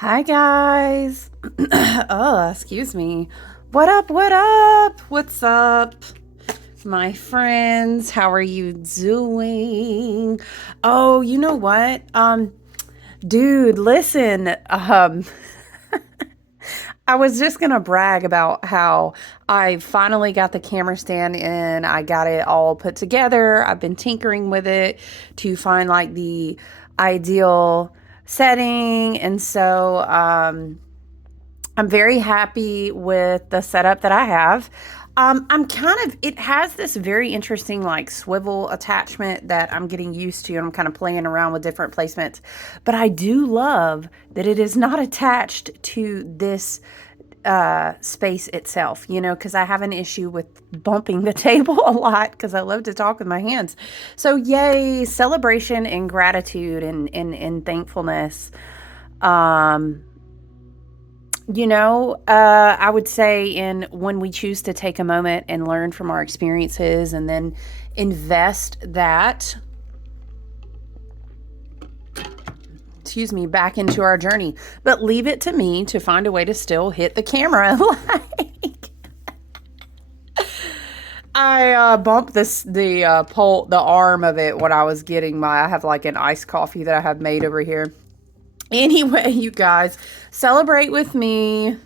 Hi guys. Oh, excuse me. What up? What up? What's up, my friends? How are you doing? Oh, you know what? Dude, listen. I was just gonna brag about how I finally got the camera stand in. I got it all put together. I've been tinkering with it to find like the ideal setting, and so I'm very happy with the setup that I have. It has this very interesting like swivel attachment that I'm getting used to, and I'm kind of playing around with different placements. But I do love that it is not attached to this space itself, because I have an issue with bumping the table a lot because I love to talk with my hands. So, yay, celebration and gratitude and thankfulness. Um, I would say in when we choose to take a moment and learn from our experiences and then invest that, back into our journey. But leave it to me to find a way to still hit the camera. Like I bumped the arm of it when I was getting I have like an iced coffee that I have made over here. Anyway, you guys, celebrate with me.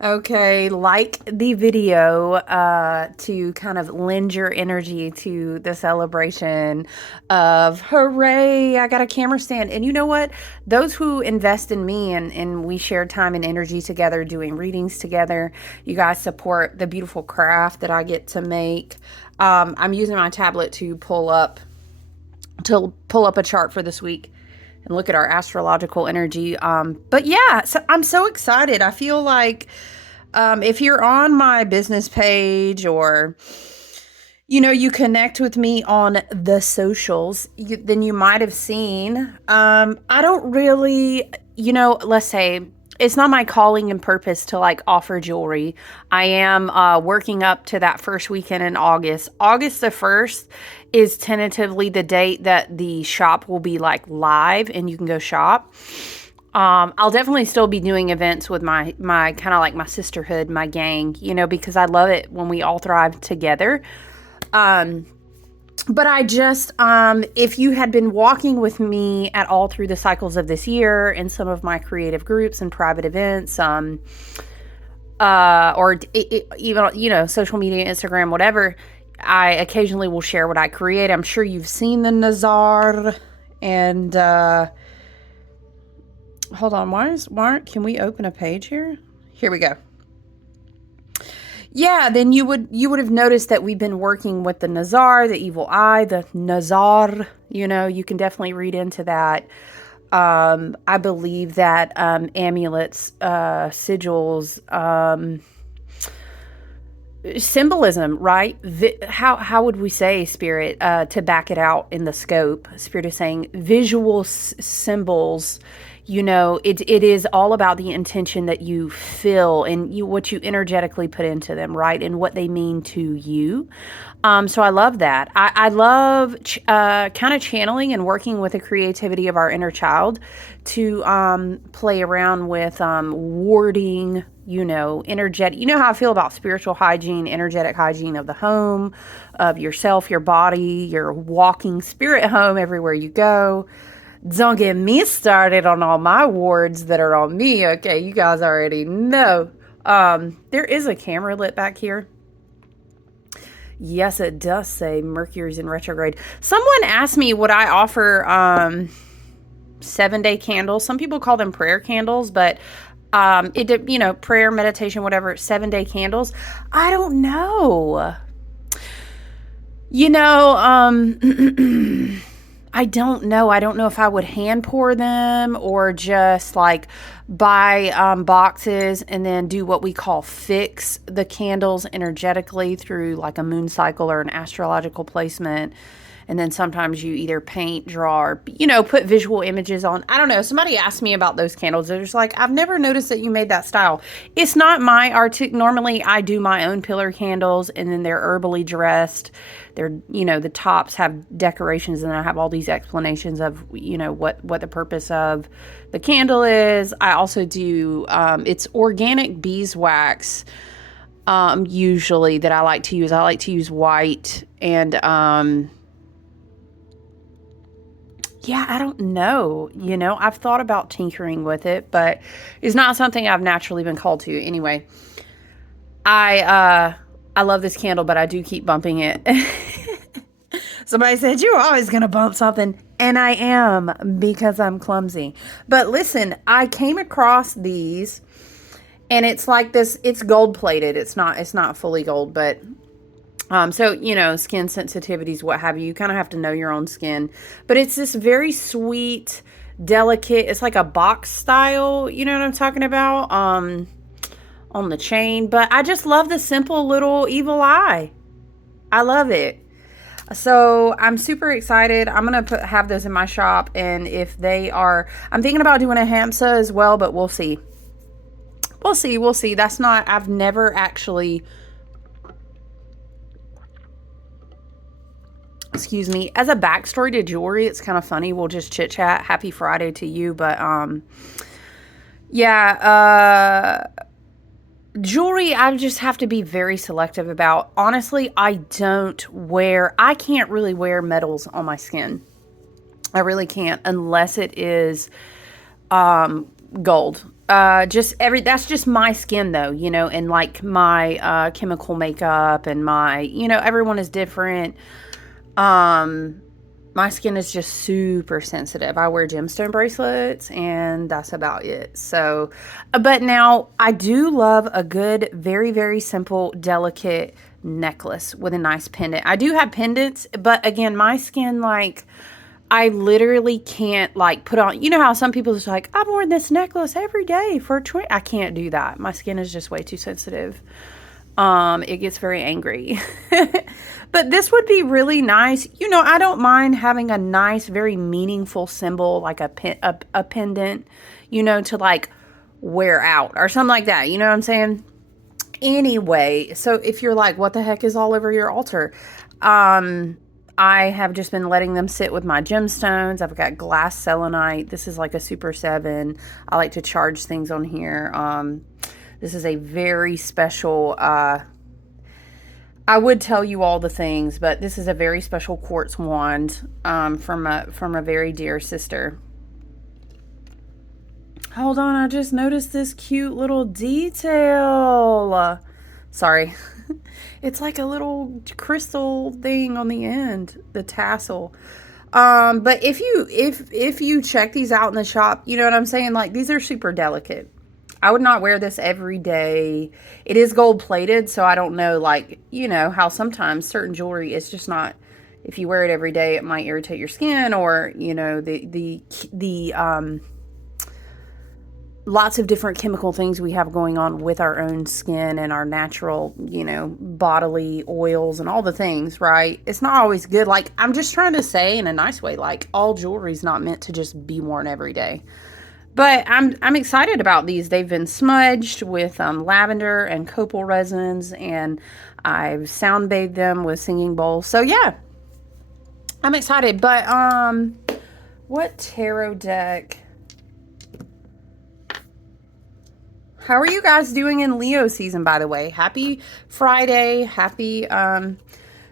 Okay, like the video to kind of lend your energy to the celebration of hooray, I got a camera stand. And you know what? Those who invest in me and we share time and energy together doing readings together, you guys support the beautiful craft that I get to make. I'm using my tablet to pull up a chart for this week and look at our astrological energy. But yeah, so I'm so excited. I feel like if you're on my business page or, you connect with me on the socials, then you might have seen. I don't really, let's say it's not my calling and purpose to like offer jewelry. I am working up to that first weekend in August. August the 1st is tentatively the date that the shop will be like live and you can go shop. I'll definitely still be doing events with my kind of like my sisterhood, my gang, because I love it when we all thrive together. But I just, if you had been walking with me at all through the cycles of this year in some of my creative groups and private events, even, social media, Instagram, whatever, I occasionally will share what I create. I'm sure you've seen the Nazar and, hold on, can we open a page here? Here we go. Yeah, then you would have noticed that we've been working with the Nazar, the evil eye, the Nazar. You can definitely read into that. I believe that amulets, sigils, symbolism, right? How would we say, Spirit, to back it out in the scope? Spirit is saying visual symbols. It is all about the intention that you feel and what you energetically put into them, right? And what they mean to you. So I love that. I love kind of channeling and working with the creativity of our inner child to play around with warding, energetic. You know how I feel about spiritual hygiene, energetic hygiene of the home, of yourself, your body, your walking spirit home everywhere you go. Don't get me started on all my wards that are on me. Okay, you guys already know. There is a camera lit back here. Yes, it does say Mercury's in retrograde. Someone asked me would I offer 7-day candles. Some people call them prayer candles, but prayer, meditation, whatever, 7-day candles. I don't know. I don't know. I don't know if I would hand pour them or just like buy boxes and then do what we call fix the candles energetically through like a moon cycle or an astrological placement And then sometimes you either paint, draw, or, put visual images on. I don't know. Somebody asked me about those candles. They're just like, I've never noticed that you made that style. It's not my normally I do my own pillar candles, and then they're herbally dressed. They're, the tops have decorations, and then I have all these explanations of, what the purpose of the candle is. I also do, it's organic beeswax, usually, that I like to use. I like to use white, and, yeah, I don't know. I've thought about tinkering with it, but it's not something I've naturally been called to. Anyway, I love this candle, but I do keep bumping it. Somebody said, you're always going to bump something. And I am, because I'm clumsy. But listen, I came across these, and it's like this, it's gold plated. It's not fully gold, but, so, skin sensitivities, what have you. You kind of have to know your own skin. But it's this very sweet, delicate, it's like a box style, you know what I'm talking about? On the chain. But I just love the simple little evil eye. I love it. So I'm super excited. I'm going to have those in my shop. And if they are, I'm thinking about doing a Hamsa as well, but we'll see. We'll see. That's not, I've never actually, excuse me, as a backstory to jewelry, it's kind of funny. We'll just chit chat. Happy Friday to you. But, yeah, jewelry, I just have to be very selective about. Honestly, I can't really wear metals on my skin. I really can't, unless it is gold. That's just my skin though, and like my chemical makeup and my, everyone is different. My skin is just super sensitive. I wear gemstone bracelets, and that's about it. So, but now I do love a good, very, very simple, delicate necklace with a nice pendant. I do have pendants, but again, my skin, like, I literally can't, like, put on, how some people are like, I've worn this necklace every day for 20. I can't do that. My skin is just way too sensitive. It gets very angry. But this would be really nice. I don't mind having a nice, very meaningful symbol, like a pendant, to like wear out or something like that. You know what I'm saying? Anyway, so if you're like, what the heck is all over your altar? I have just been letting them sit with my gemstones. I've got glass selenite. This is like a Super 7. I like to charge things on here. This is a very special, I would tell you all the things, but this is a very special quartz wand from a very dear sister. Hold on, I just noticed this cute little detail. Sorry. It's like a little crystal thing on the end, the tassel. But if you check these out in the shop, you know what I'm saying? Like, these are super delicate. I would not wear this every day. It is gold plated, so I don't know, like, how sometimes certain jewelry is just not, if you wear it every day, it might irritate your skin, or, the lots of different chemical things we have going on with our own skin and our natural, bodily oils and all the things, right? It's not always good. Like, I'm just trying to say in a nice way, like, all jewelry is not meant to just be worn every day. But I'm excited about these. They've been smudged with lavender and copal resins, and I've sound bathed them with singing bowls. So yeah, I'm excited. But what tarot deck? How are you guys doing in Leo season, by the way? Happy Friday. Happy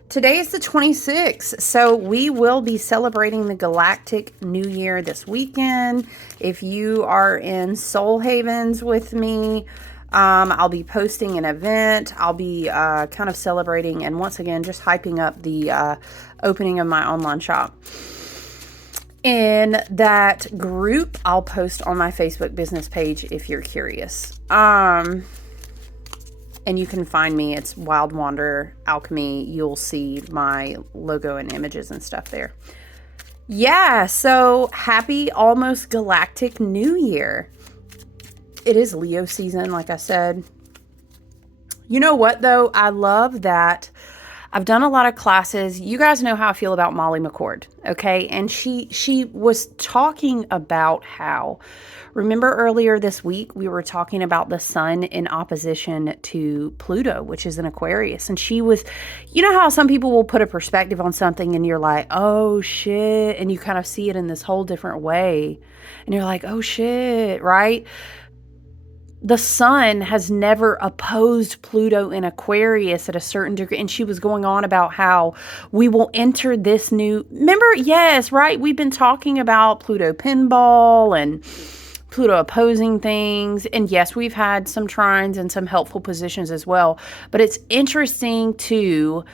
today is the 26th, so we will be celebrating the Galactic New Year this weekend. If you are in Soul Havens with me, I'll be posting an event. I'll be kind of celebrating and once again just hyping up the opening of my online shop. In that group, I'll post on my Facebook business page if you're curious. And you can find me. It's Wild Wanderer Alchemy. You'll see my logo and images and stuff there. Yeah, so happy almost Galactic New Year. It is Leo season, like I said. You know what, though? I love that I've done a lot of classes. You guys know how I feel about Molly McCord, okay? And she was talking about how, remember earlier this week, we were talking about the sun in opposition to Pluto, which is an Aquarius. And she was, you know how some people will put a perspective on something and you're like, oh shit. And you kind of see it in this whole different way. And you're like, oh shit, right? The sun has never opposed Pluto in Aquarius at a certain degree. And she was going on about how we will enter this new, remember, yes, right? We've been talking about Pluto pinball and Pluto opposing things. And yes, we've had some trines and some helpful positions as well. But it's interesting to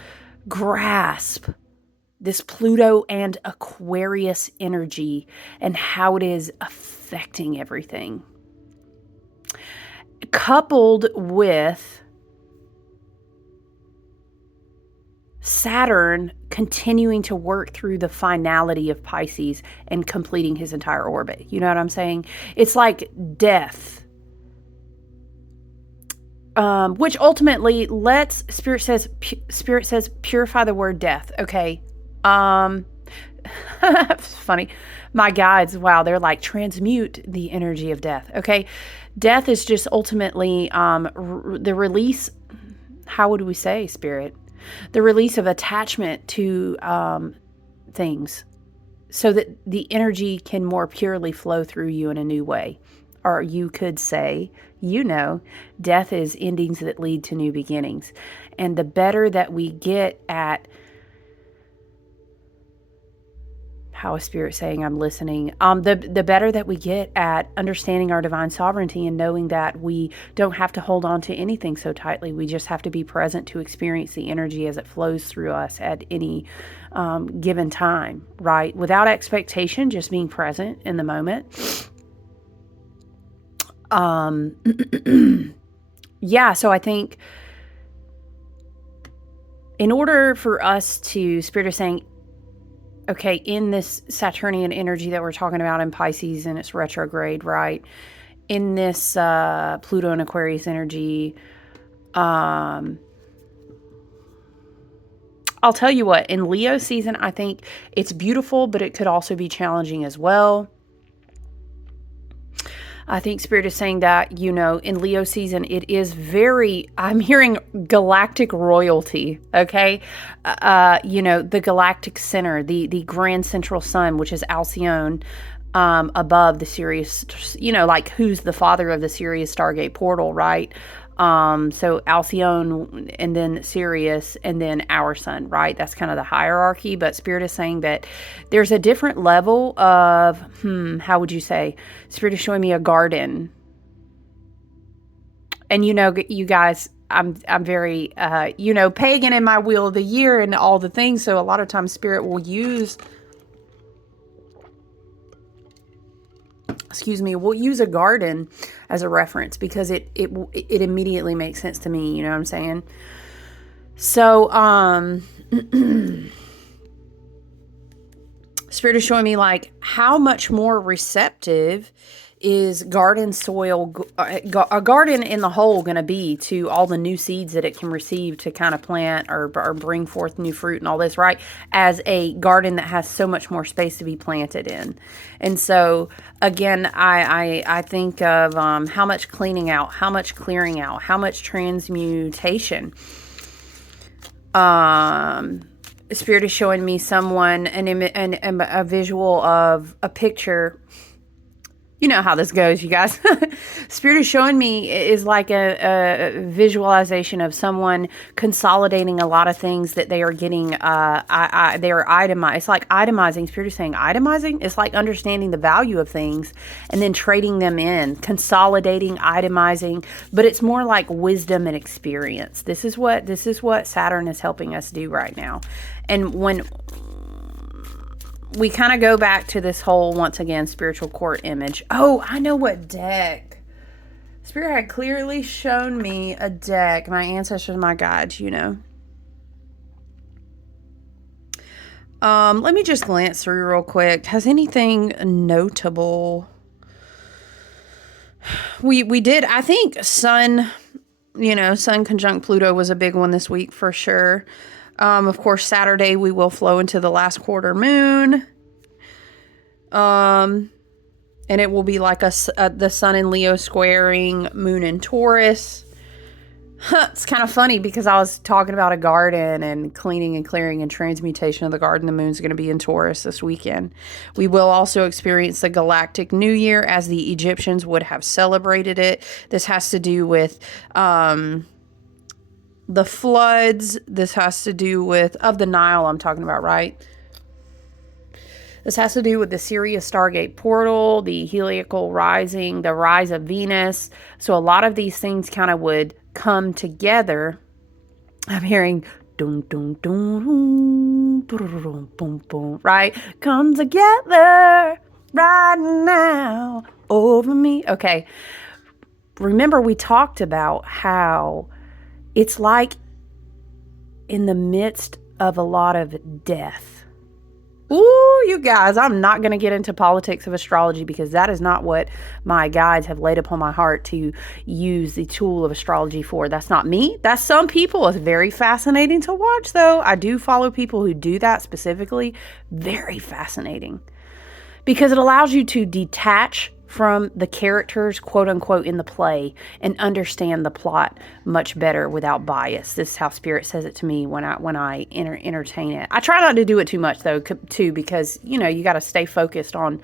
grasp this Pluto and Aquarius energy and how it is affecting everything. Coupled with Saturn continuing to work through the finality of Pisces and completing his entire orbit. You know what I'm saying? It's like death. Which ultimately lets, Spirit says purify the word death. Okay. It's funny. My guides, wow, they're like, transmute the energy of death. Okay. Death is just ultimately the release, how would we say, Spirit? The release of attachment to things so that the energy can more purely flow through you in a new way. Or you could say, death is endings that lead to new beginnings. And the better that we get at, how is Spirit saying I'm listening? The better that we get at understanding our divine sovereignty and knowing that we don't have to hold on to anything so tightly. We just have to be present to experience the energy as it flows through us at any given time, right? Without expectation, just being present in the moment. Yeah, so I think in order for us to, Spirit is saying, okay, in this Saturnian energy that we're talking about in Pisces and its retrograde, right? In this Pluto and Aquarius energy, I'll tell you what, in Leo season, I think it's beautiful, but it could also be challenging as well. I think Spirit is saying that, in Leo season, it is very, I'm hearing galactic royalty, okay? The galactic center, the grand central sun, which is Alcyone, above the Sirius, like who's the father of the Sirius Stargate portal, right? So Alcyone and then Sirius and then our sun, right? That's kind of the hierarchy, but Spirit is saying that there's a different level of, how would you say? Spirit is showing me a garden. And you guys, I'm very, pagan in my wheel of the year and all the things. So a lot of times Spirit will use, we'll use a garden as a reference because it immediately makes sense to me. You know what I'm saying? So, Spirit is showing me like how much more receptive is garden soil, a garden in the whole going to be to all the new seeds that it can receive to kind of plant or bring forth new fruit and all this, right? As a garden that has so much more space to be planted in. And so, again, I think of how much cleaning out, how much clearing out, how much transmutation. Spirit is showing me someone, a visual of a picture. You know how this goes, you guys. Spirit is showing me is like a visualization of someone consolidating a lot of things that they are getting, they are itemized. It's like itemizing. Spirit is saying itemizing. It's like understanding the value of things and then trading them in, consolidating, itemizing. But it's more like wisdom and experience. This is what Saturn is helping us do right now. And when we kind of go back to this whole, once again, spiritual court image. Oh, I know what deck. Spirit had clearly shown me a deck. My ancestors, my guides, Let me just glance through real quick. Has anything notable? We did, I think, Sun conjunct Pluto was a big one this week for sure. Of course, Saturday we will flow into the last quarter moon. And it will be like the sun in Leo squaring moon in Taurus. It's kind of funny because I was talking about a garden and cleaning and clearing and transmutation of the garden. The moon's going to be in Taurus this weekend. We will also experience the Galactic New Year as the Egyptians would have celebrated it. This has to do with the floods. This has to do with, of the Nile I'm talking about, right? This has to do with the Sirius Stargate portal, the heliacal rising, the rise of Venus. So a lot of these things kind of would come together. I'm hearing dun dun dun dun boom boom, right? Come together right now over me. Okay. Remember we talked about how it's like in the midst of a lot of death. Ooh, you guys, I'm not going to get into politics of astrology because that is not what my guides have laid upon my heart to use the tool of astrology for. That's not me. That's some people. It's very fascinating to watch, though. I do follow people who do that specifically. Very fascinating because it allows you to detach from the characters, quote unquote, in the play and understand the plot much better without bias. This is how Spirit says it to me when I entertain it. I try not to do it too much though, too, because you got to stay focused on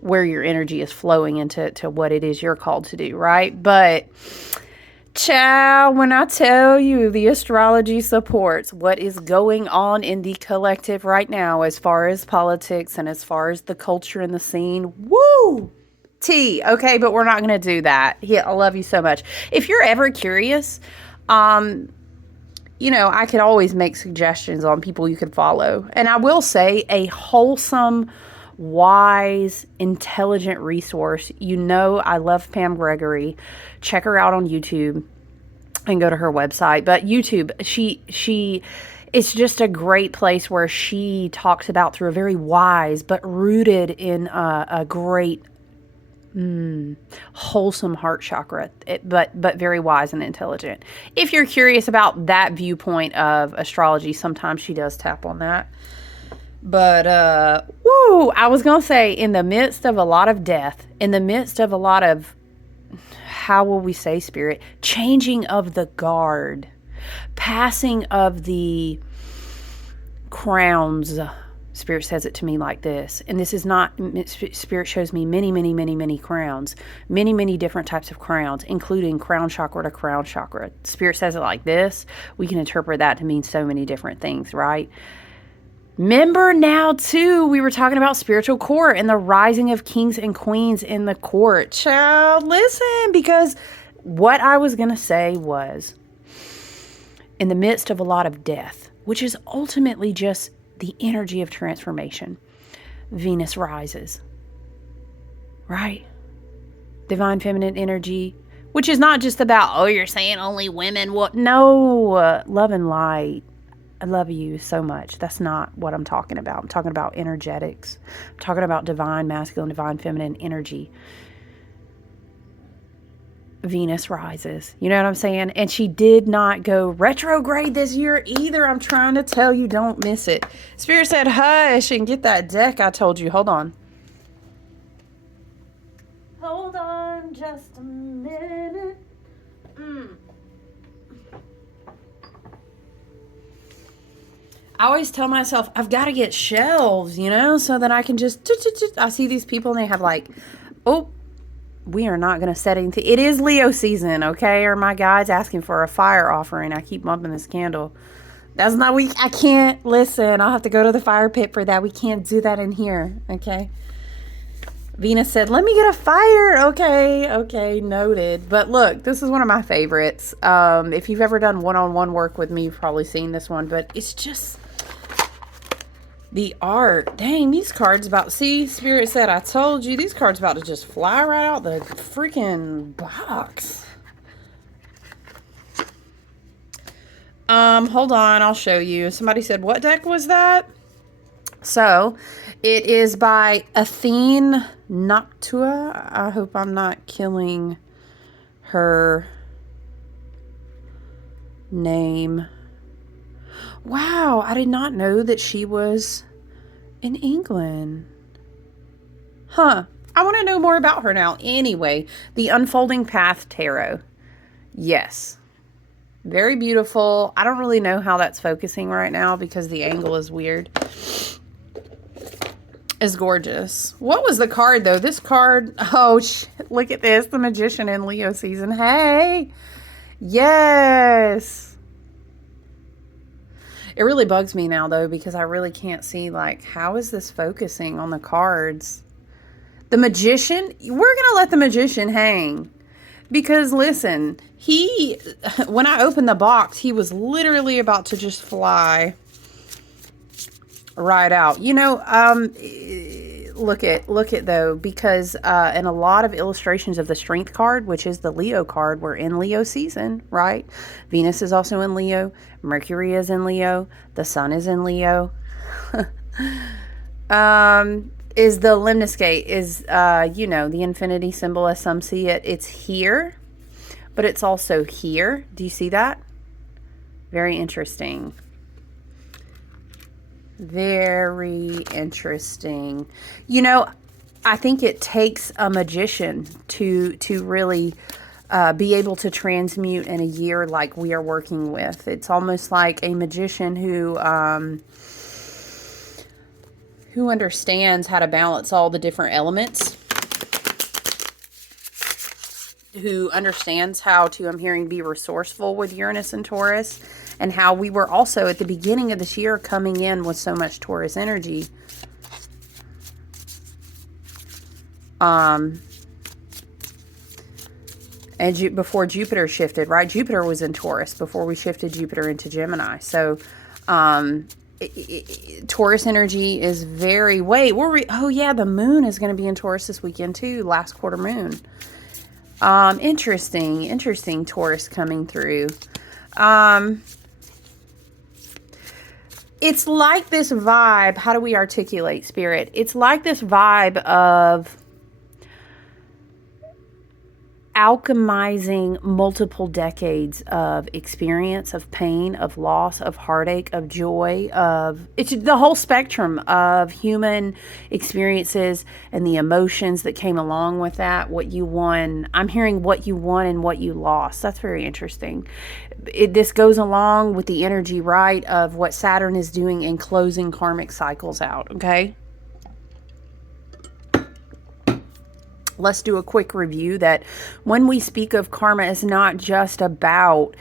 where your energy is flowing into what it is you're called to do, right? But ciao, when I tell you the astrology supports what is going on in the collective right now as far as politics and as far as the culture and the scene, woo! Okay, but we're not going to do that. Yeah, I love you so much. If you're ever curious, I could always make suggestions on people you could follow. And I will say a wholesome, wise, intelligent resource. I love Pam Gregory. Check her out on YouTube and go to her website. But YouTube, it's just a great place where she talks about through a very wise but rooted in a great wholesome heart chakra, but very wise and intelligent. If you're curious about that viewpoint of astrology, sometimes she does tap on that. But I was gonna say, in the midst of a lot of death, in the midst of a lot of, how will we say, Spirit, changing of the guard, passing of the crowns. Spirit says it to me like this, and this is not, Spirit shows me many, many, many, many crowns, many, many different types of crowns, including crown chakra to crown chakra. Spirit says it like this. We can interpret that to mean so many different things, right? Remember now, too, we were talking about spiritual court and the rising of kings and queens in the court. Child, listen, because what I was going to say was, in the midst of a lot of death, which is ultimately just the energy of transformation, Venus rises, right? Divine feminine energy, which is not just about, you're saying only women. What? No, love and light. I love you so much. That's not what I'm talking about. I'm talking about energetics. I'm talking about divine masculine, divine feminine energy. Venus rises. You know what I'm saying? And she did not go retrograde this year either. I'm trying to tell you, don't miss it. Spirit said, hush, and get that deck I told you. Hold on. Hold on just a minute. I always tell myself, I've got to get shelves, so that I can just, I see these people and they have like, we are not going to set anything. It is Leo season, okay? Or my guide's asking for a fire offering. I keep bumping this candle. That's not, I can't, listen, I'll have to go to the fire pit for that. We can't do that in here, okay? Venus said, let me get a fire. Okay, noted. But look, this is one of my favorites. If you've ever done one-on-one work with me, you've probably seen this one, but it's just the art. Dang, these cards Spirit said, I told you, these cards about to just fly right out the freaking box. Hold on, I'll show you. Somebody said, what deck was that? So, it is by Athene Noctua. I hope I'm not killing her name. Wow, I did not know that she was in England. Huh. I want to know more about her now. Anyway, the Unfolding Path Tarot. Yes. Very beautiful. I don't really know how that's focusing right now because the angle is weird. Is gorgeous. What was the card though? This card, oh, look at this. The Magician in Leo season. Hey. Yes. It really bugs me now though because I really can't see like how is this focusing on the cards? The Magician, we're going to let the Magician hang. Because listen, when I opened the box, he was literally about to just fly right out. You know, look at though, because in a lot of illustrations of the Strength card, which is the Leo card, we're in Leo season, right? Venus is also in Leo. Mercury is in Leo. The Sun is in Leo. Is the lemniscate, is, you know, the infinity symbol as some see it. It's here, but it's also here. Do you see that? Very interesting. Very interesting. You know, I think it takes a magician to really be able to transmute in a year like we are working with. It's almost like a magician who understands how to balance all the different elements, who understands how to, I'm hearing, be resourceful with Uranus and Taurus, and how we were also at the beginning of this year coming in with so much Taurus energy. And before Jupiter shifted, right? Jupiter was in Taurus before we shifted Jupiter into Gemini. So, Taurus energy is very, oh yeah, the moon is going to be in Taurus this weekend too, last quarter moon. Interesting Taurus coming through. It's like this vibe, how do we articulate, Spirit? It's like this vibe of alchemizing multiple decades of experience, of pain, of loss, of heartache, of joy, it's the whole spectrum of human experiences and the emotions that came along with that, what you won. I'm hearing what you won and what you lost. That's very interesting. This goes along with the energy, right, of what Saturn is doing in closing karmic cycles out, okay? Let's do a quick review that when we speak of karma, it's not just about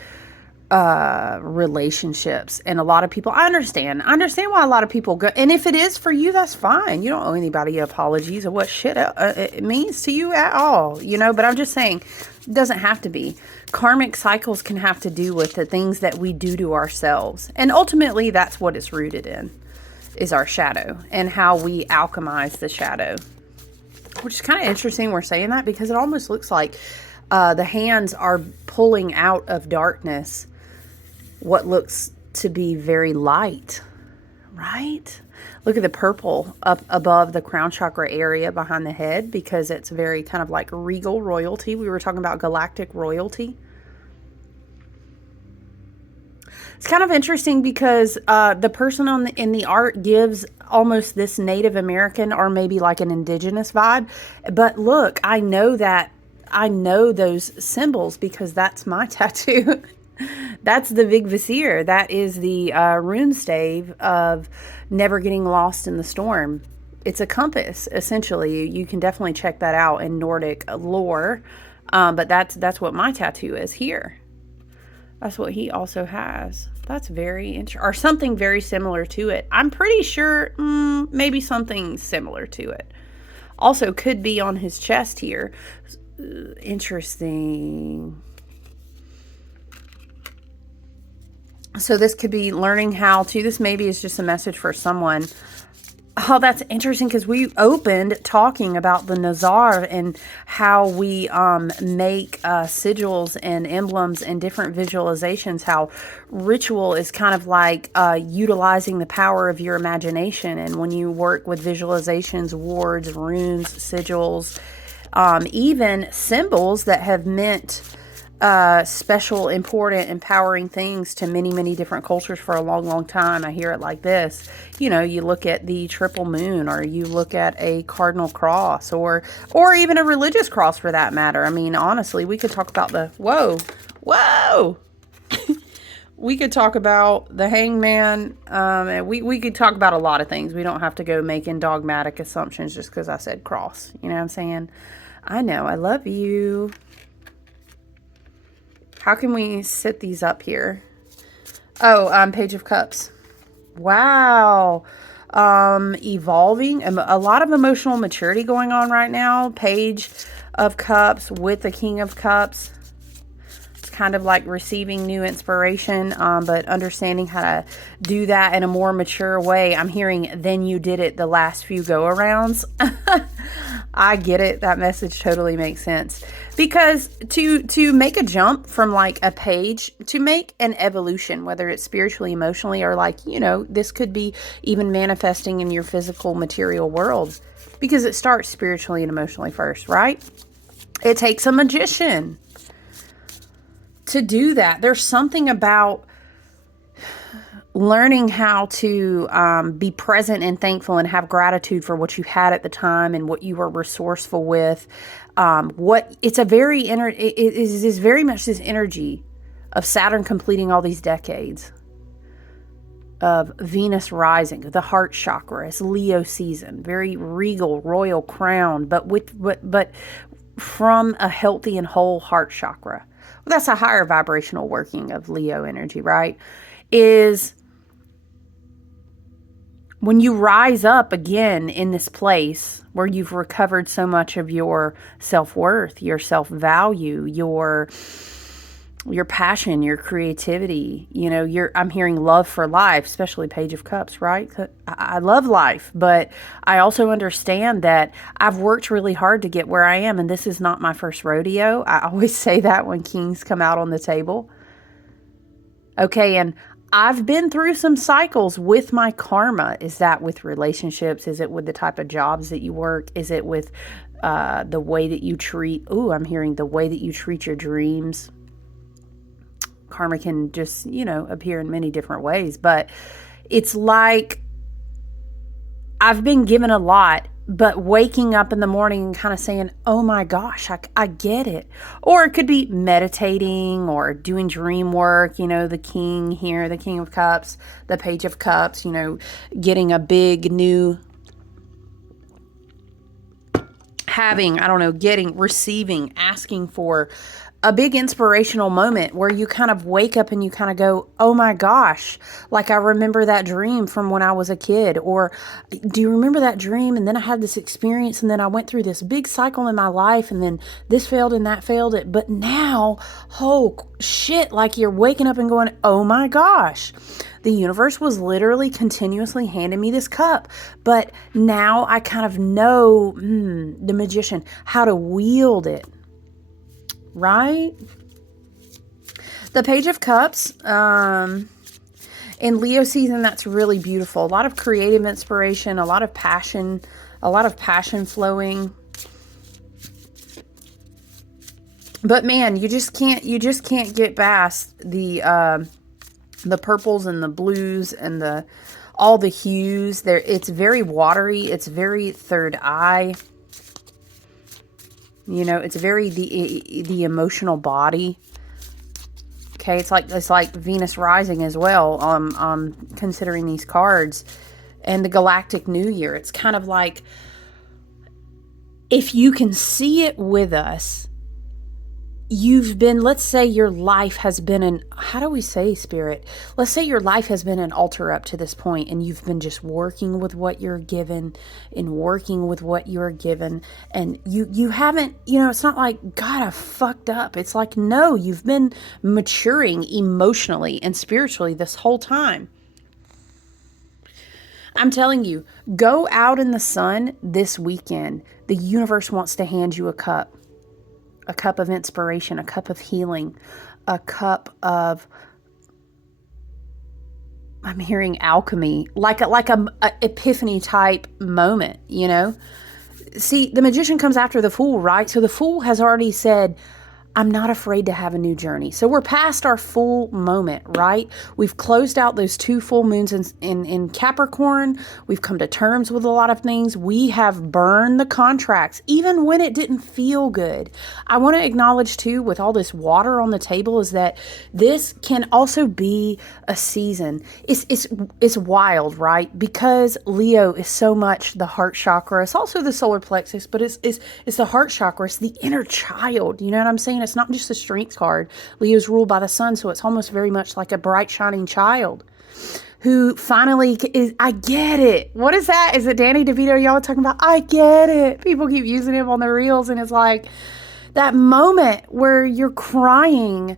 relationships. And a lot of people, I understand why a lot of people go, and if it is for you, that's fine. You don't owe anybody apologies or what shit it means to you at all, you know, but I'm just saying it doesn't have to be. Karmic cycles can have to do with the things that we do to ourselves. And ultimately that's what it's rooted in, is our shadow and how we alchemize the shadow. Which is kind of interesting we're saying that because it almost looks like the hands are pulling out of darkness what looks to be very light, right? Look at the purple up above the crown chakra area behind the head because it's very kind of like regal royalty. We were talking about galactic royalty. It's kind of interesting because the person in the art gives almost this Native American or maybe like an indigenous vibe. But look, I know those symbols because that's my tattoo. That's the Vig Visir. That is the rune stave of never getting lost in the storm. It's a compass, essentially. You can definitely check that out in Nordic lore. But that's what my tattoo is here. That's what he also has. That's very interesting. Or something very similar to it. I'm pretty sure maybe something similar to it. Also could be on his chest here. Interesting. So this could be learning how to, this maybe is just a message for someone. Oh, that's interesting because we opened talking about the Nazar and how we make sigils and emblems and different visualizations, how ritual is kind of like utilizing the power of your imagination. And when you work with visualizations, wards, runes, sigils, even symbols that have meant special, important, empowering things to many, many different cultures for a long, long time. I hear it like this. You know, you look at the triple moon, or you look at a cardinal cross, or even a religious cross for that matter. I mean, honestly, we could talk about the, whoa. We could talk about the hangman. And we could talk about a lot of things. We don't have to go making dogmatic assumptions just because I said cross. You know what I'm saying? I know. I love you. How can we sit these up here? Oh, Page of Cups. Wow. Evolving. A lot of emotional maturity going on right now. Page of Cups with the King of Cups. It's kind of like receiving new inspiration, but understanding how to do that in a more mature way. I'm hearing, then you did it the last few go-arounds. I get it. That message totally makes sense. Because to make a jump from like a page, to make an evolution, whether it's spiritually, emotionally, or like, you know, this could be even manifesting in your physical material world, because it starts spiritually and emotionally first, right? It takes a magician to do that. There's something about learning how to be present and thankful and have gratitude for what you had at the time and what you were resourceful with. It is very much this energy of Saturn completing all these decades, of Venus rising, the heart chakra. It's Leo season, very regal, royal crown, but from a healthy and whole heart chakra. Well, that's a higher vibrational working of Leo energy, right? Is when you rise up again in this place where you've recovered so much of your self-worth, your self-value, your passion, your creativity, you know, I'm hearing love for life, especially Page of Cups, right? I love life, but I also understand that I've worked really hard to get where I am, and this is not my first rodeo. I always say that when kings come out on the table. Okay, and I've been through some cycles with my karma. Is that with relationships? Is it with the type of jobs that you work? Is it with the way that you treat? Ooh, I'm hearing the way that you treat your dreams. Karma can just, you know, appear in many different ways. But it's like I've been given a lot, but waking up in the morning and kind of saying, oh my gosh, I get it. Or it could be meditating or doing dream work, you know, the king here, the King of Cups, the Page of Cups, you know, getting a big new, receiving, asking for a big inspirational moment where you kind of wake up and you kind of go, oh my gosh, like I remember that dream from when I was a kid. Or do you remember that dream? And then I had this experience, and then I went through this big cycle in my life, and then this failed and that failed it. But now, oh shit, like you're waking up and going, oh my gosh, the universe was literally continuously handing me this cup. But now I kind of know, the magician, how to wield it. Right? The Page of Cups, in Leo season, that's really beautiful. A lot of creative inspiration, a lot of passion flowing. But man, you just can't get past the purples and the blues and all the hues. It's very watery. It's very third eye. You know, it's very the emotional body. Okay, it's like Venus rising as well. Considering these cards, and the Galactic New Year. It's kind of like, if you can see it with us, let's say your life has been how do we say, Spirit? Let's say your life has been an altar up to this point, and you've been just working with what you're given and working with what you're given. And you haven't, you know, it's not like, God, I fucked up. It's like, no, you've been maturing emotionally and spiritually this whole time. I'm telling you, go out in the sun this weekend. The universe wants to hand you a cup of inspiration, a cup of healing, a cup of, I'm hearing alchemy, like a epiphany type moment, you know? See, the magician comes after the fool, right? So the fool has already said, I'm not afraid to have a new journey. So we're past our full moment, right? We've closed out those 2 full moons in Capricorn. We've come to terms with a lot of things. We have burned the contracts, even when it didn't feel good. I want to acknowledge too, with all this water on the table, is that this can also be a season. It's wild, right? Because Leo is so much the heart chakra. It's also the solar plexus, but it's the heart chakra. It's the inner child. You know what I'm saying? It's not just a strength card. Leo's ruled by the sun, so it's almost very much like a bright, shining child who finally is, I get it. What is that? Is it Danny DeVito? Y'all are talking about, I get it. People keep using him on the reels, and it's like that moment where you're crying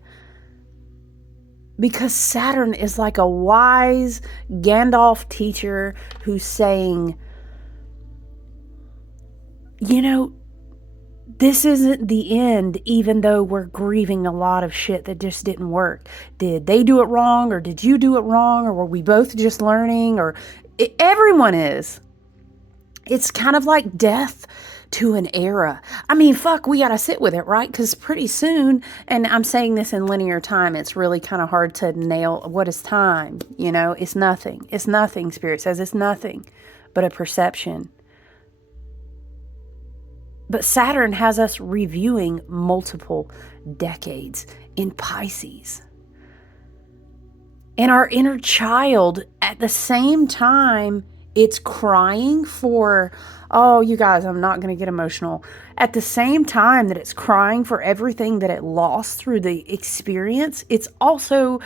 because Saturn is like a wise Gandalf teacher who's saying, you know, this isn't the end, even though we're grieving a lot of shit that just didn't work. Did they do it wrong, or did you do it wrong, or were we both just learning, or everyone is. It's kind of like death to an era. I mean, fuck, we got to sit with it, right? Because pretty soon, and I'm saying this in linear time, it's really kind of hard to nail what is time. You know, it's nothing. It's nothing. Spirit says it's nothing but a perception. But Saturn has us reviewing multiple decades in Pisces. And our inner child, at the same time, it's crying for, oh, you guys, I'm not going to get emotional. At the same time that it's crying for everything that it lost through the experience, it's also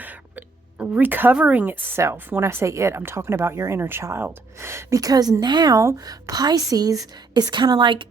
recovering itself. When I say it, I'm talking about your inner child. Because now Pisces is kind of like,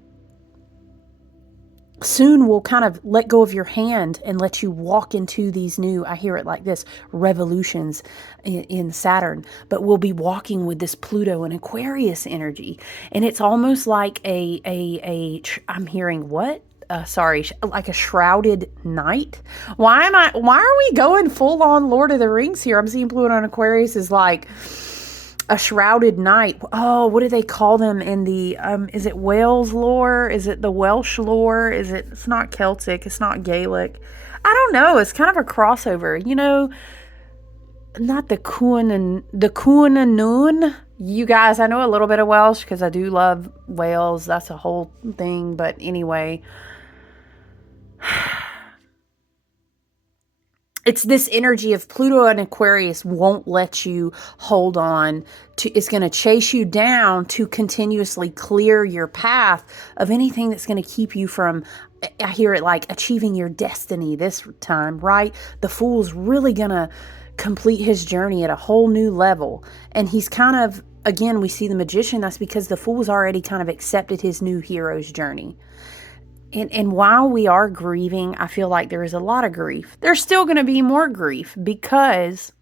soon will kind of let go of your hand and let you walk into these new, I hear it like this, revolutions in Saturn, but we'll be walking with this Pluto and Aquarius energy. And it's almost like I'm hearing what? Like a shrouded night. Why are we going full on Lord of the Rings here? I'm seeing Pluto and Aquarius is like a shrouded night. Oh, what do they call them in the, is it Wales lore? Is it the Welsh lore? It's not Celtic. It's not Gaelic. I don't know. It's kind of a crossover, you know, not the Cuananoon. You guys, I know a little bit of Welsh because I do love Wales. That's a whole thing. But anyway, it's this energy of Pluto and Aquarius won't let you hold on to, it's going to chase you down to continuously clear your path of anything that's going to keep you from, I hear it like, achieving your destiny this time, right? The Fool's really going to complete his journey at a whole new level. And he's kind of, again, we see the Magician, that's because the Fool's already kind of accepted his new hero's journey. And while we are grieving, I feel like there is a lot of grief. There's still going to be more grief because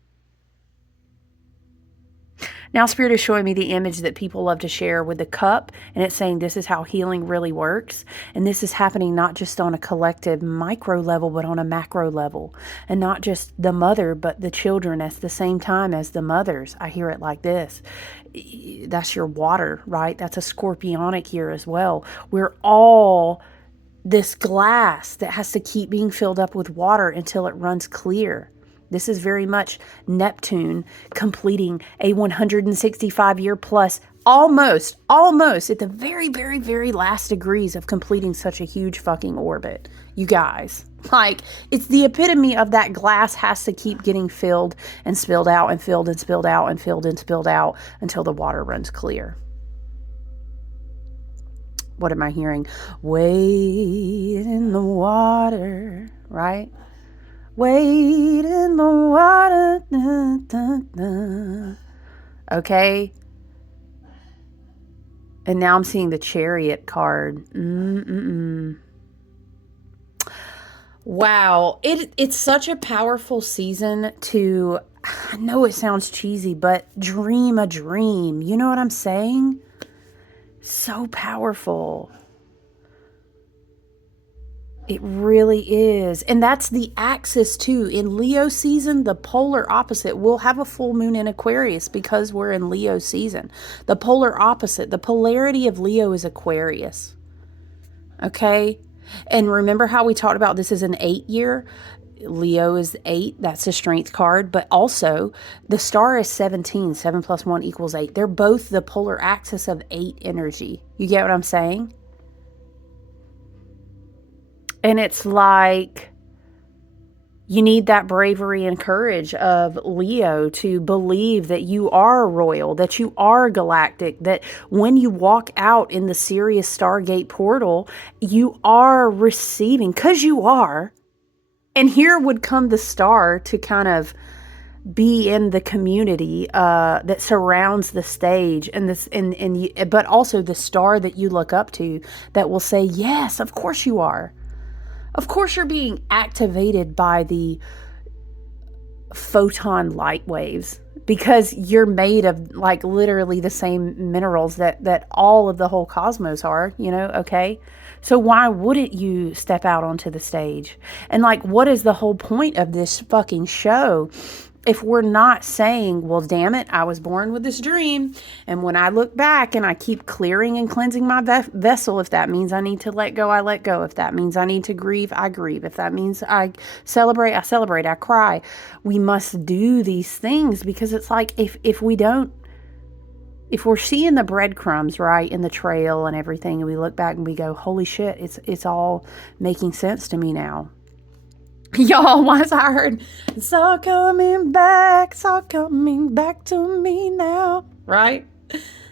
now Spirit is showing me the image that people love to share with the cup. And it's saying this is how healing really works. And this is happening not just on a collective micro level, but on a macro level. And not just the mother, but the children at the same time as the mothers. I hear it like this. That's your water, right? That's a scorpionic here as well. We're all this glass that has to keep being filled up with water until it runs clear. This is very much Neptune completing a 165-year plus, almost at the very, very, very last degrees of completing such a huge fucking orbit. You guys, like, it's the epitome of that glass has to keep getting filled and spilled out and filled and spilled out and filled and spilled out until the water runs clear. What am I hearing? Wade in the water, right? Wade in the water. Da, da, da. Okay. And now I'm seeing the Chariot card. Wow. It's such a powerful season to, I know it sounds cheesy, but dream a dream. You know what I'm saying? So powerful. It really is. And that's the axis too. In Leo season, the polar opposite. We'll have a full moon in Aquarius because we're in Leo season. The polar opposite, the polarity of Leo is Aquarius. Okay? And remember how we talked about this is an 8 year? Leo is 8. That's a strength card. But also, the star is 17. 7 plus 1 equals 8. They're both the polar axis of 8 energy. You get what I'm saying? And it's like, you need that bravery and courage of Leo to believe that you are royal, that you are galactic, that when you walk out in the Sirius Stargate portal, you are receiving, because you are. And here would come the star to kind of be in the community that surrounds the stage, and this, but also the star that you look up to that will say, yes, of course you are. Of course you're being activated by the photon light waves, because you're made of like literally the same minerals that all of the whole cosmos are, okay? So why wouldn't you step out onto the stage? And like, what is the whole point of this fucking show if we're not saying, well, damn it, I was born with this dream, and when I look back and I keep clearing and cleansing my vessel, if that means I need to let go, I let go. If that means I need to grieve, I grieve. If that means I celebrate, I cry. We must do these things, because it's like, if we don't, if we're seeing the breadcrumbs, right, in the trail and everything, and we look back and we go, holy shit, it's all making sense to me now. Y'all, once I heard, it's all coming back to me now, right?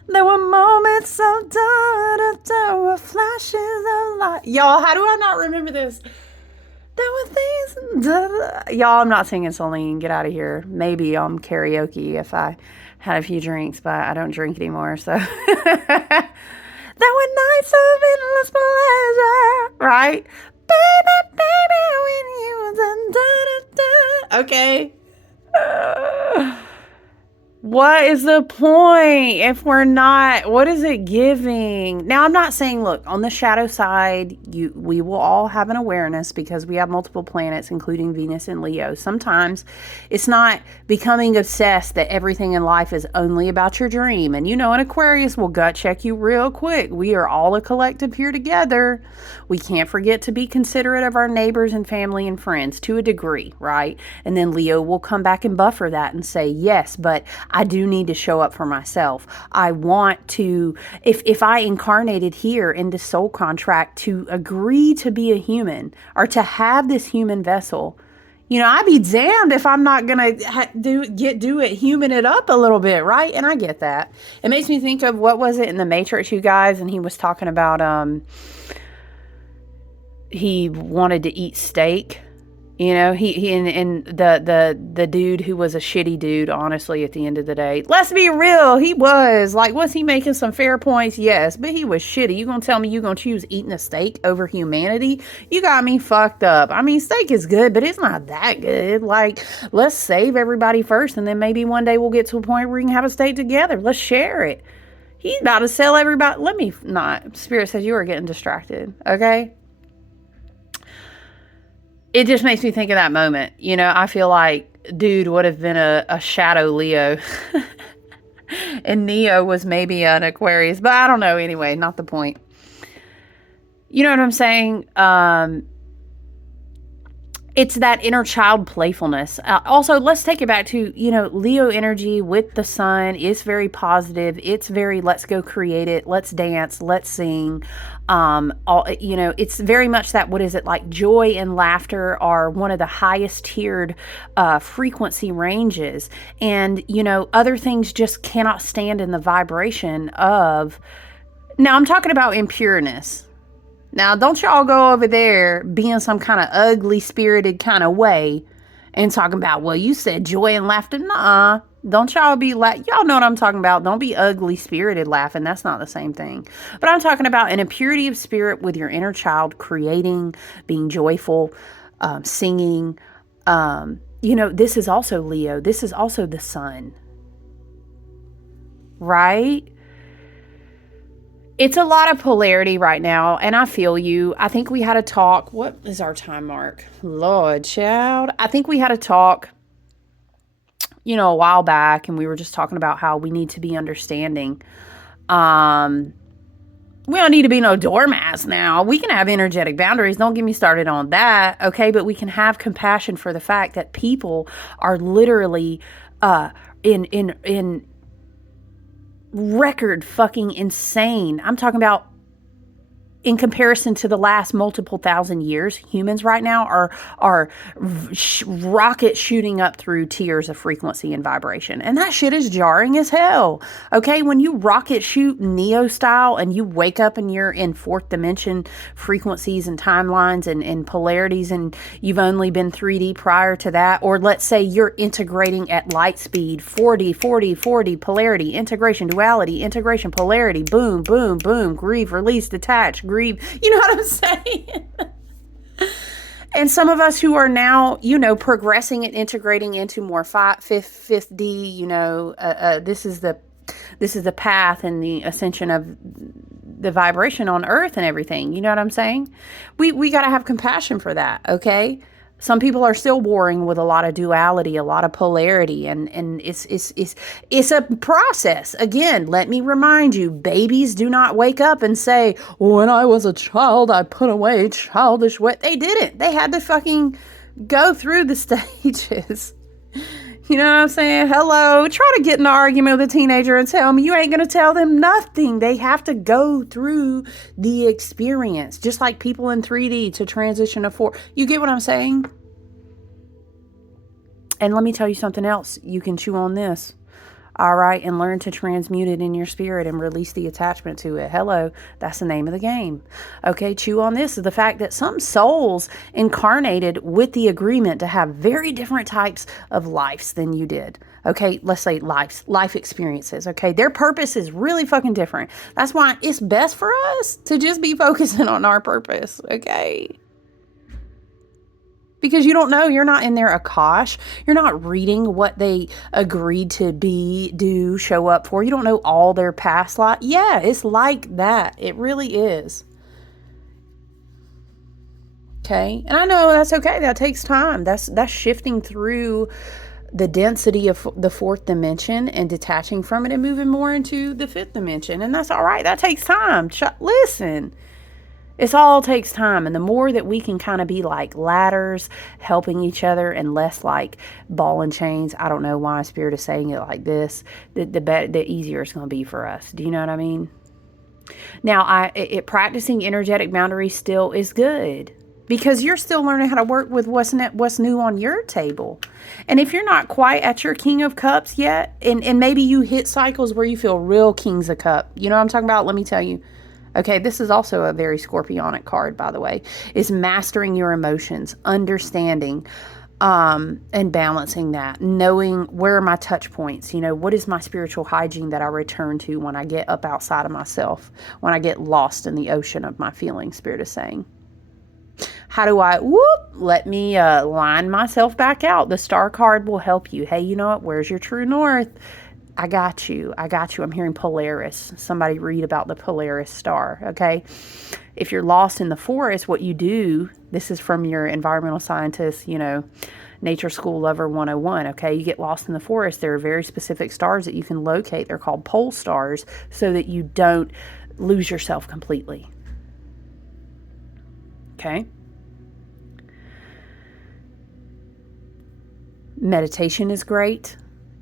There were moments of da-da-da, were flashes of light. Y'all, how do I not remember this? There were things, da-da. Y'all, I'm not singing Celine, get out of here. Maybe on karaoke if I had a few drinks, but I don't drink anymore, so. There were nights of endless pleasure, right? Baby, when you done, da-da-da. Okay. What is the point if we're not? What is it giving? Now, I'm not saying, look, on the shadow side, we will all have an awareness, because we have multiple planets, including Venus and Leo. Sometimes it's not becoming obsessed that everything in life is only about your dream. And an Aquarius will gut check you real quick. We are all a collective here together. We can't forget to be considerate of our neighbors and family and friends to a degree, right? And then Leo will come back and buffer that and say, yes, but I do need to show up for myself. I want to, if I incarnated here in this soul contract to agree to be a human, or to have this human vessel, I'd be damned if I'm not going to do it, human it up a little bit, right? And I get that. It makes me think of, what was it in the Matrix, you guys? And he was talking about, he wanted to eat steak. He and the dude who was a shitty dude, honestly, at the end of the day. Let's be real, he was. Like, was he making some fair points? Yes, but he was shitty. You gonna tell me you gonna choose eating a steak over humanity? You got me fucked up. I mean, steak is good, but it's not that good. Like, let's save everybody first, and then maybe one day we'll get to a point where we can have a steak together. Let's share it. He's about to sell everybody. Let me not. Spirit says you are getting distracted, okay? It just makes me think of that moment. I feel like dude would have been a shadow Leo. And Neo was maybe an Aquarius. But I don't know. Anyway, not the point. You know what I'm saying? It's that inner child playfulness. Also, let's take it back to, Leo energy with the sun is very positive. It's very, let's go create it. Let's dance. Let's sing. It's very much that, what is it, like joy and laughter are one of the highest tiered frequency ranges. And, other things just cannot stand in the vibration of, now I'm talking about impureness. Now, don't y'all go over there being some kind of ugly spirited kind of way and talking about, well, you said joy and laughter. Nuh-uh. Don't y'all be y'all know what I'm talking about. Don't be ugly spirited laughing. That's not the same thing. But I'm talking about an purity of spirit with your inner child, creating, being joyful, singing. This is also Leo. This is also the sun. Right? It's a lot of polarity right now, and I feel you. I think we had a talk. What is our time mark? Lord, child. I think we had a talk, a while back, and we were just talking about how we need to be understanding. We don't need to be no doormats now. We can have energetic boundaries. Don't get me started on that, okay? But we can have compassion for the fact that people are literally in record fucking insane. I'm talking about in comparison to the last multiple thousand years, humans right now are rocket shooting up through tiers of frequency and vibration. And that shit is jarring as hell. Okay, when you rocket shoot Neo style and you wake up and you're in fourth dimension frequencies and timelines and polarities, and you've only been 3D prior to that, or let's say you're integrating at light speed, 40, 40, 40, polarity, integration, duality, integration, polarity, boom, boom, boom, grieve, release, detach, grieve. You know what I'm saying? And some of us who are now, progressing and integrating into more fifth D, this is the path and the ascension of the vibration on earth and everything. You know what I'm saying? We got to have compassion for that. Okay. Some people are still warring with a lot of duality, a lot of polarity, and it's a process. Again, let me remind you, babies do not wake up and say, when I was a child, I put away childish ways. They didn't. They had to fucking go through the stages. You know what I'm saying? Hello, try to get in an argument with a teenager and tell me you ain't going to tell them nothing. They have to go through the experience, just like people in 3D to transition to 4. You get what I'm saying? And let me tell you something else. You can chew on this. All right, and learn to transmute it in your spirit and release the attachment to it. Hello, that's the name of the game. Okay, chew on this. The fact that some souls incarnated with the agreement to have very different types of lives than you did. Okay, let's say life experiences. Okay, their purpose is really fucking different. That's why it's best for us to just be focusing on our purpose. Okay. Because you don't know, you're not in their Akash. You're not reading what they agreed to do, show up for. You don't know all their past life. Yeah, it's like that. It really is. Okay. And I know that's okay. That takes time. That's shifting through the density of the fourth dimension and detaching from it and moving more into the fifth dimension. And that's all right. That takes time. Listen. It all takes time, and the more that we can kind of be like ladders helping each other and less like ball and chains, I don't know why Spirit is saying it like this, the easier it's going to be for us. Do you know what I mean? Now, practicing energetic boundaries still is good because you're still learning how to work with what's new on your table. And if you're not quite at your King of Cups yet, and maybe you hit cycles where you feel real Kings of Cup, you know what I'm talking about? Let me tell you. Okay, this is also a very scorpionic card, by the way, is mastering your emotions, understanding and balancing that, knowing where are my touch points, what is my spiritual hygiene that I return to when I get up outside of myself, when I get lost in the ocean of my feelings, Spirit is saying. How do I, let me line myself back out. The star card will help you. Hey, you know what? Where's your true north? I got you. I'm hearing Polaris. Somebody read about the Polaris star, okay? If you're lost in the forest, what you do, this is from your environmental scientist, nature school lover 101, okay? You get lost in the forest. There are very specific stars that you can locate. They're called pole stars so that you don't lose yourself completely, okay? Meditation is great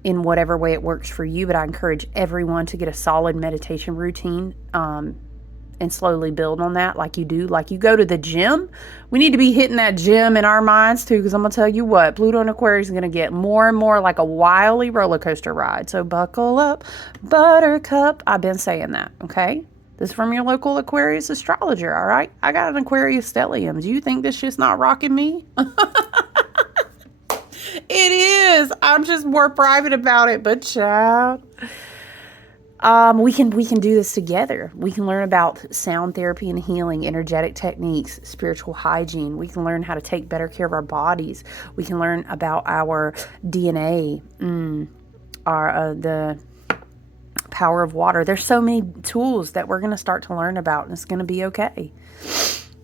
in whatever way it works for you, but I encourage everyone to get a solid meditation routine and slowly build on that like you do. Like you go to the gym. We need to be hitting that gym in our minds too, because I'm going to tell you what, Pluto and Aquarius is going to get more and more like a wily roller coaster ride. So buckle up, buttercup. I've been saying that, okay? This is from your local Aquarius astrologer, all right? I got an Aquarius stellium. Do you think this shit's not rocking me? It is. I'm just more private about it, but child. We can do this together. We can learn about sound therapy and healing, energetic techniques, spiritual hygiene. We can learn how to take better care of our bodies. We can learn about our DNA, the power of water. There's so many tools that we're going to start to learn about, and it's going to be okay.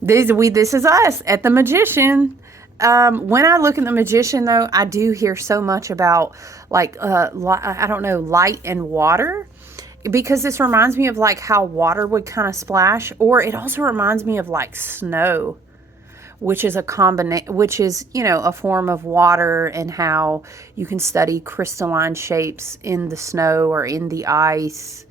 This is us at the Magician. When I look at the Magician, though, I do hear so much about, I don't know, light and water. because this reminds me of like how water would kind of splash, or it also reminds me of like snow, which is a form of water, and how you can study crystalline shapes in the snow or in the ice.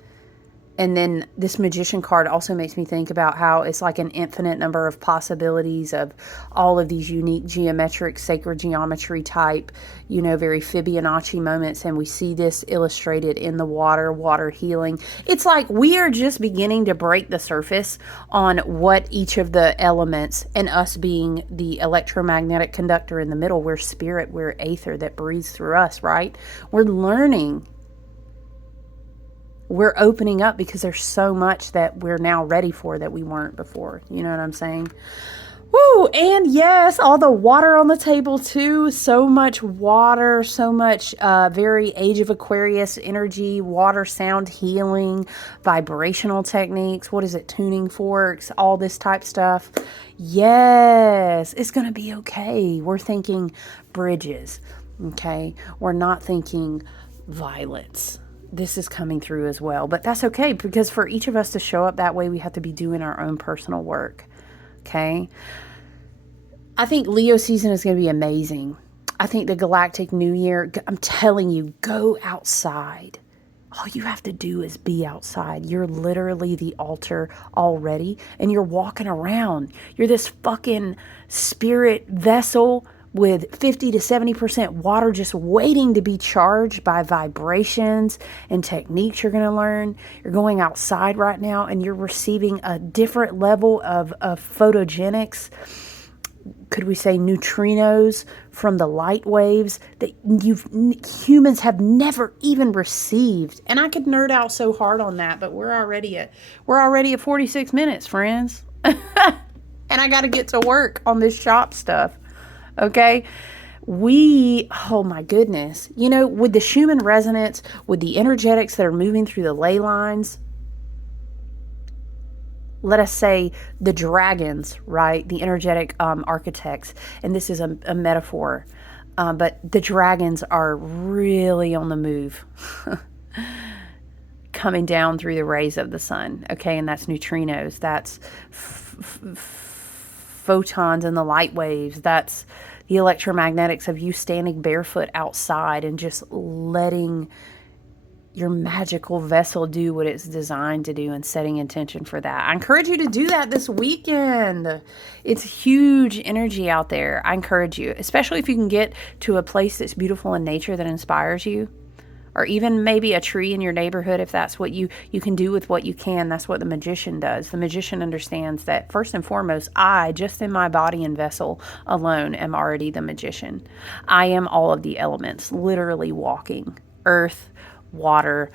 And then this Magician card also makes me think about how it's like an infinite number of possibilities of all of these unique geometric, sacred geometry type, very Fibonacci moments. And we see this illustrated in the water healing. It's like we are just beginning to break the surface on what each of the elements, and us being the electromagnetic conductor in the middle, we're spirit, we're aether that breathes through us, right? We're learning. We're opening up because there's so much that we're now ready for that we weren't before. You know what I'm saying? Woo! And yes, all the water on the table too. So much water, so much very Age of Aquarius energy, water sound healing, vibrational techniques. What is it? Tuning forks, all this type stuff. Yes, it's going to be okay. We're thinking bridges, okay? We're not thinking violence. This is coming through as well, but that's okay, because for each of us to show up that way, we have to be doing our own personal work. Okay. I think Leo season is going to be amazing. I think the Galactic New Year, I'm telling you, go outside. All you have to do is be outside. You're literally the altar already, and you're walking around. You're this fucking spirit vessel with 50 to 70% water just waiting to be charged by vibrations and techniques you're going to learn. You're going outside right now, and you're receiving a different level of photogenics. Could we say neutrinos from the light waves that humans have never even received? And I could nerd out so hard on that, but we're already at 46 minutes, friends. And I got to get to work on this shop stuff. Okay, oh my goodness, with the Schumann resonance, with the energetics that are moving through the ley lines, let us say the dragons, right? The energetic architects, and this is a metaphor, but the dragons are really on the move, coming down through the rays of the sun, okay? And that's neutrinos, that's photons and the light waves, that's the electromagnetics of you standing barefoot outside and just letting your magical vessel do what it's designed to do and setting intention for that. I encourage you to do that this weekend. It's huge energy out there. I encourage you, especially if you can get to a place that's beautiful in nature that inspires you, or even maybe a tree in your neighborhood, if that's what you can do with what you can. That's what the Magician does. The Magician understands that first and foremost, I, just in my body and vessel alone, am already the Magician. I am all of the elements, literally walking. Earth, water,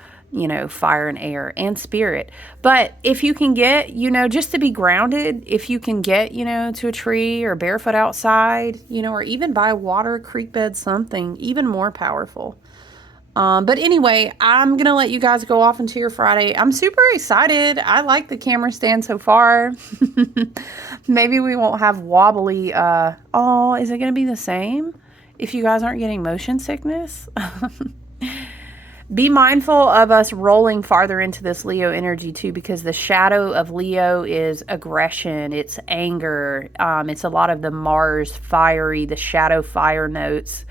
fire and air, and spirit. But if you can get, just to be grounded, if you can get, to a tree or barefoot outside, or even by water, creek bed, something even more powerful. But anyway, I'm going to let you guys go off into your Friday. I'm super excited. I like the camera stand so far. Maybe we won't have wobbly. Is it going to be the same if you guys aren't getting motion sickness? Be mindful of us rolling farther into this Leo energy too, because the shadow of Leo is aggression, it's anger, it's a lot of the Mars fiery, the shadow fire notes.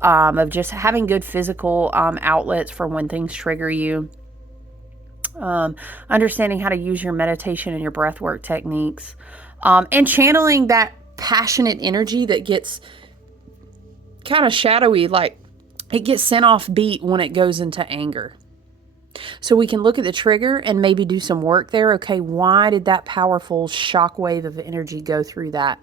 Of just having good physical outlets for when things trigger you. Understanding how to use your meditation and your breathwork techniques. And channeling that passionate energy that gets kind of shadowy, like it gets sent off beat when it goes into anger. So we can look at the trigger and maybe do some work there. Okay, why did that powerful shockwave of energy go through that?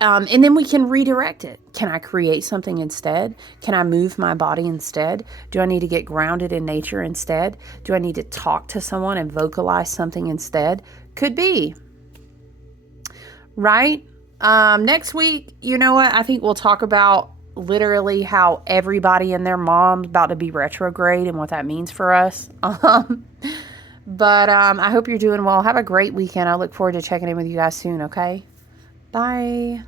And then we can redirect it. Can I create something instead? Can I move my body instead? Do I need to get grounded in nature instead? Do I need to talk to someone and vocalize something instead? Could be. Right? Next week, you know what? I think we'll talk about literally how everybody and their mom's about to be retrograde and what that means for us. But I hope you're doing well. Have a great weekend. I look forward to checking in with you guys soon, okay? Bye.